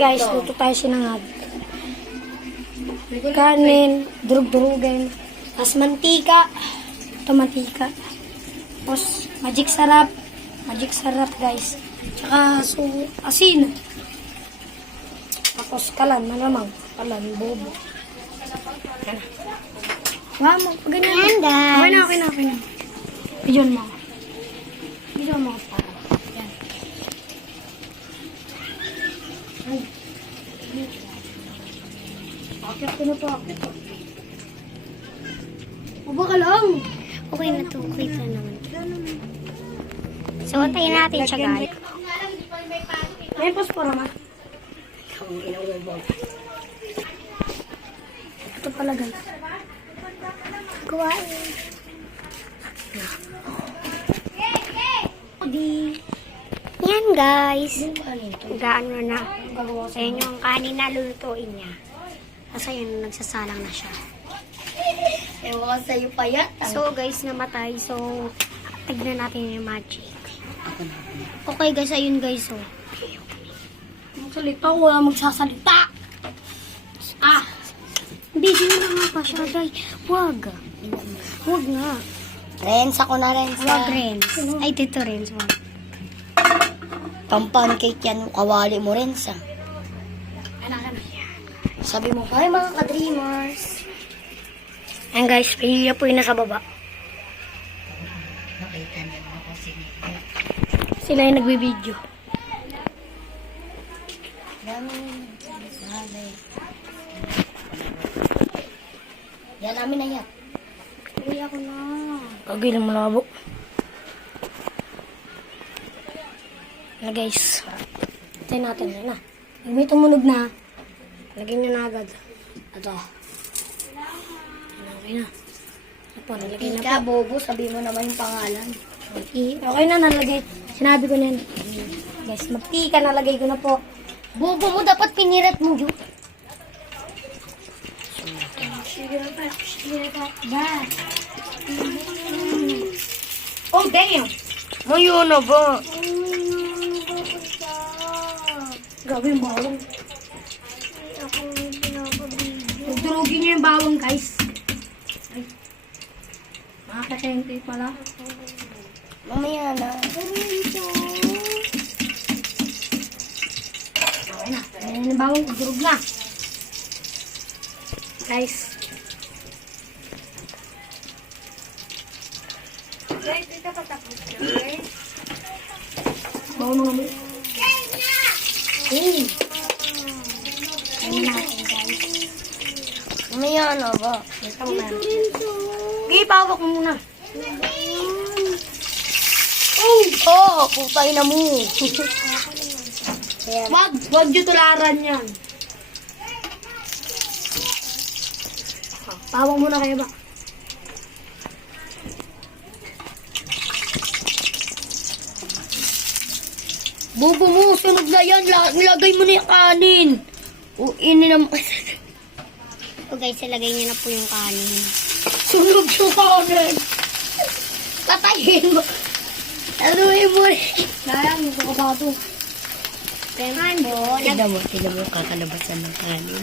Guys, luto tayo sinangag. Kanin, durug-durugin. Tapos mantika. Ito mantika. Tapos magic sarap. Magic sarap guys. Tsaka asin. Tapos kalan, malamang. Kalan, bobo. Yan. Wala mo, ganyan. Yan guys. Okay na. Bidyon mo. Bidyon mo. Yan. Ay. Akit ko na to. Uba ka lang. Okay na to. Okay na naman. So, antayin natin siya guys. May posporo ma. Ito pala guys. Kuwain. Yan guys. Gaano na. Ayan yung kanin na lulutuin niya. Kasi yun, nagsasalang na siya. Ewan ko sa'yo pa yan. So guys, namatay. So, tignan natin yung magic. Okay guys, ayun guys. So, Magsalita ko, wala magsasalita. Ah! video na nga pa siya, guys. Huwag. Huwag nga. Renz, ako na Renz. Huwag, Renz. Ay, Tito Renz. Huwag. Pampancake yan, kawali mo Renz. Sabi mo, hi mga ka-dreamers. Ayan guys, pahilya po yun nasa baba. Nakita niyo ako Sila yung nagbibideo. Dami. Yan namin na yan. Uy, ako na. Pagay lang malabo. Na guys. Tayo natin yan na. Pag may tumunog na, lagyan nyo na agad. Ito. Okay na. Ito, nalagay na Ika, po. bobo, sabi mo naman yung pangalan. Okay na, nalagay. Sinabi ko na yan. Guys, magtika, nalagay ko na po. Bobo mo, dapat pinirat mo yun. Oh, damn! Ngayon na ba? Grabe yung bawang. Durugin nyo yung bawang, guys. Ay. Makakasente pala. Mamaya na. Okay na. Ayan yung bawang, durug na. Guys. Bawang mga mo. Hey! Ayan na natin, guys. Mamaya na ba? Ito mo na. Okay, pawak mo muna. Oh, putay na mo. Wag nyo tularan yan. Pawak muna kayo ba? Bobo mo, sunog na yan. Lagay mo na yung kanin. O, ini naman. So guys, ilagay niyo na po yung kanin. Sunog yung kanin. Patayin mo. Anuhin mo rin. Sayang, gusto ko ba ito? Then po, Tignan mo yung kakalabasan ng kanin.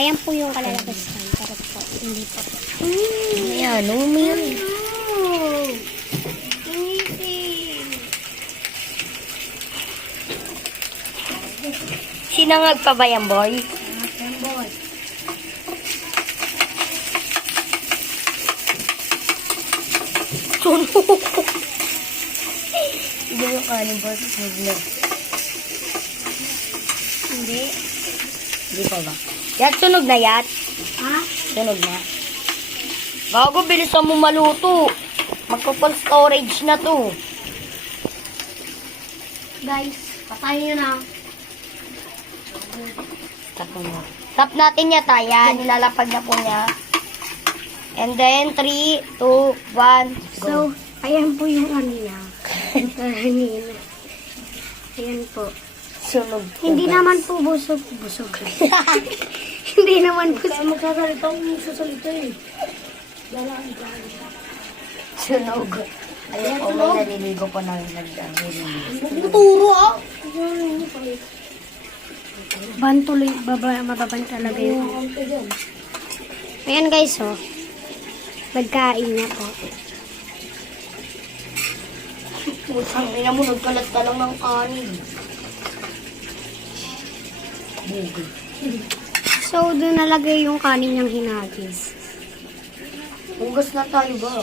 ayan po yung kalalabasan. Pero po, hindi po. Ayan, umir. Sinangag pa ba yan, boy? Sunog. Hindi yung kanin, boy. Sunog na. Hindi. Hindi pa ba? Yan, sunog na yan. Ha? Sunog na. Gago, bilisan mo maluto. Magpapal storage na to. Guys, patayin nyo na. Tap mo. Tap natin niya tayo. Nilalapag na po niya. And then, 3, 2, 1, go. So, ayan po yung kanina. Kanina. Ayan po. Sunog po. Hindi guys. naman po busog. Busog. Hindi naman busog. Kaya magsasalita kung sasalita eh. Sunog. Ayun po, may naliligo po na nagdang. Buturo ah! Bantuloy, mababan talaga yun. Ayan guys, oh. Nagkain niya po. Ang ina mo, nagkalat ka lang ng kanin. So, doon nalagay yung kanin niyang hinagis. Hugas na tayo ba?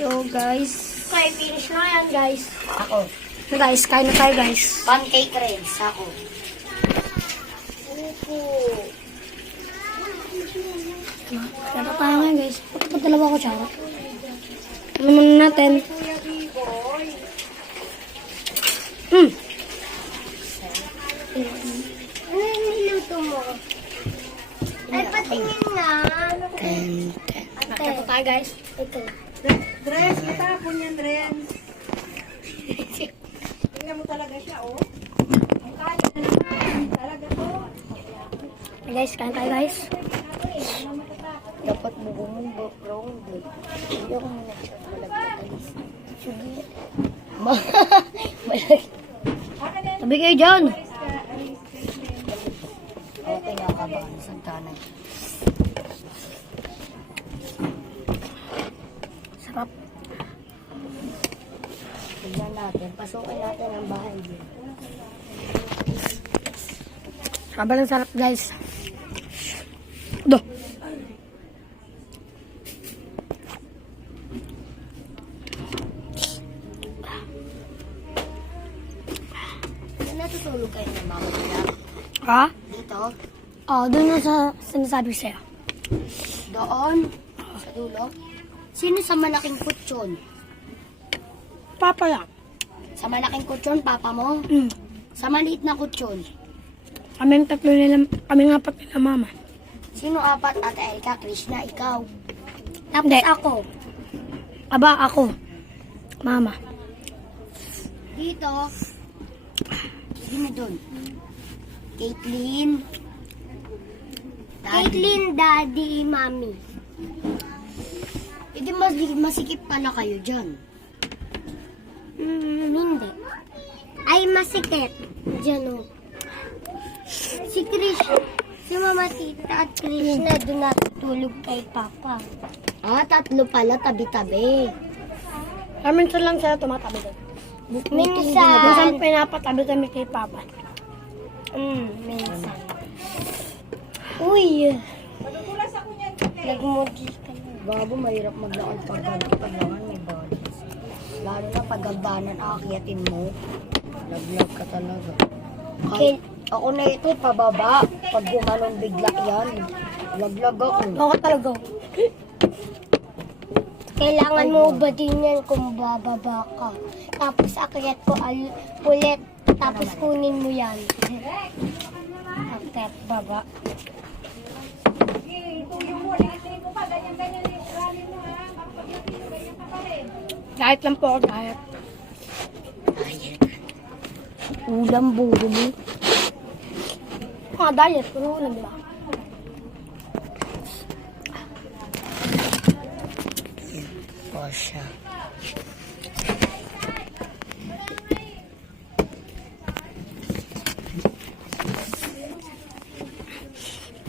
So, guys. Okay, finish na yan, guys. Ako. So, guys, kain na tayo, guys. Pancake rinds. Ako. Kaya tayo ngayon, guys. Ito dalawa ko, tsara. Ano muna natin? Ano yung niluto mo? Ay, patingin na. Ito tayo, guys. Ito. Dress, matapon yan, Dress. Tingnan mo talaga siya, oh. Ang kaya na naman. Talaga to. Okay, guys, kain tayo, guys. Dapat bubumubok wrong day. Hindi ako muna siya malagpatalis. Sige. Malag. Sabi kayo dyan. Okay, nakakabahan sa tanay. Sarap. Tignan natin. Pasukin natin ang bahay din. Sobrang sarap, guys. Do. Natutulog kayo ng mama nila. Ha? Dito. Oh, doon na sa sinasabi ko sa'yo. Doon. Sa dulo. Sino sa malaking kutsyon? Papa lang. Sa malaking kutsyon, papa mo? Sa maliit na kutsyon. Kami nga apat nila mama. Sino apat? Ate Erika, Krishna, ikaw. Tapos hindi. Ako. Aba, ako. Mama. Dito. Sino dun? Caitlyn. Caitlyn, Daddy, Mommy. Hindi masikip pala kayo dyan. Hindi. Ay, masikip. Diyan, oh. Si Krish, si Mama Tita at Krishna doon natutulog kay Papa. Ah, tatlo pala, tabi-tabi. Minsan lang sila tumatabi doon. Minsan. Minsan pinapatabi kami kay Papa. Minsan. Uy! Nagmugis ka na. Bago, mahirap maglakad paglaman may bodies. Lalo na pag hagdanan aakyatin mo. Laglag ka talaga. Kahit ako na ito, pababa. Pag gumanon bigla yan. Laglag ako. Ako talaga. Kailangan mo ba din yan kung bababa ka? Tapos akyat ko ulit. Tapos kunin mo yan. Akyat baba. Diet lang po ako, diet. Ulam, buro mo. Mga diet, pero ulam, di ba? O siya.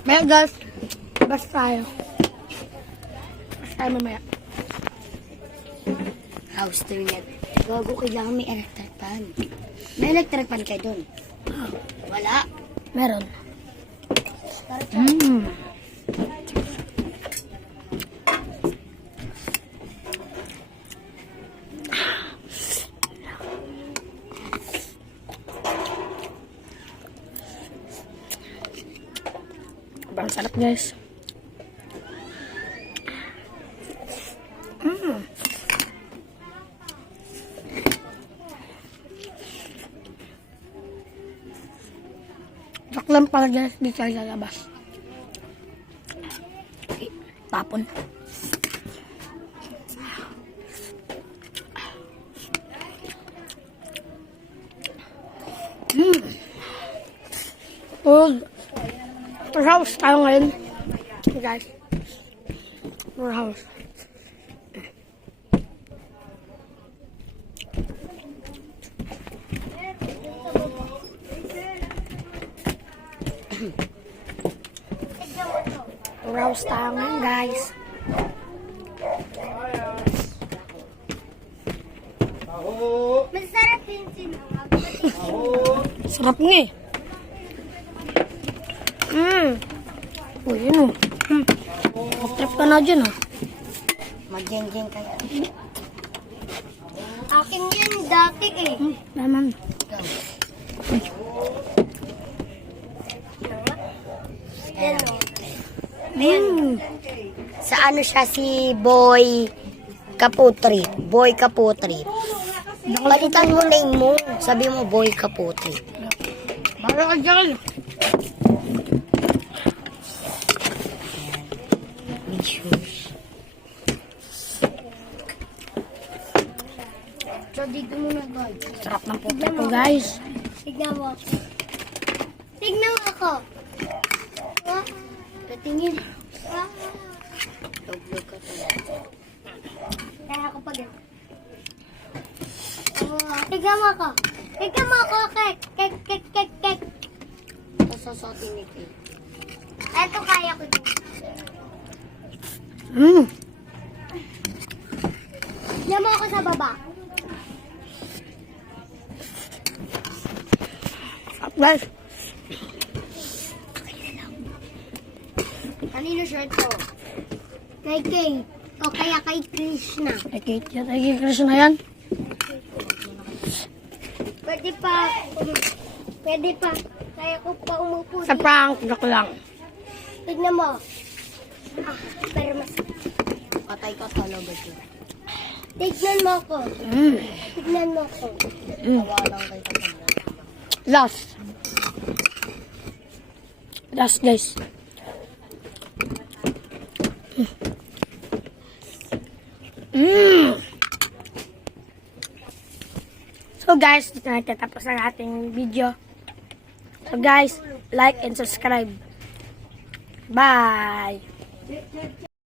Maya guys, basta tayo. Basta tayo mamaya. House tour net. Gago, kailangan may electric fan. May electric fan kayo dun? Wala. Meron. Bang sarap guys. Sak lang pala guys, di tayo lalabas. Okay, tapon. Food. Our house tayo ngayon. Okay, guys. Our house. Roast tayo ngayon, guys. Masarap din sinangag. Sarap nga eh. Uy, yun o. Trip ka na dyan ah. Mag-jeng-jeng kaya. Akin yan dati eh. Naman. Yan o. Sa ano siya si Boy Kaputri. Boy Kaputri. Palitan mo name mo. Sabi mo Boy Kaputri. Para ka dyan. So, dito muna guys. Sarap ng puti ko, guys. Tignan mo. Tignan mo ako. Ah, Katingin. ah. Tublog ka talaga. Kaya ako pag tignan mo ako. Tignan mo ako, kek. Kek, kek, kek, kek. Sasasotin ni Kate. Eto kaya ko din. Tignan mo ako sa baba. Sarap, guys. Kanino shirt ko? Kay Kate. O kaya kay Krishna. Ay, Kate yan. Ay, Chris na yan. Pwede pa. Pwede pa. Kaya ko pa umupo. Sa prank, joke lang. Tignan mo. Ah, pero mas... Patay ka talaga siya. Tignan mo ako. Tignan mo ako. Tawa lang kayo talaga. Last. Last, guys. So guys, dito na nagtatapos ang ating video. So guys, like and subscribe. Bye!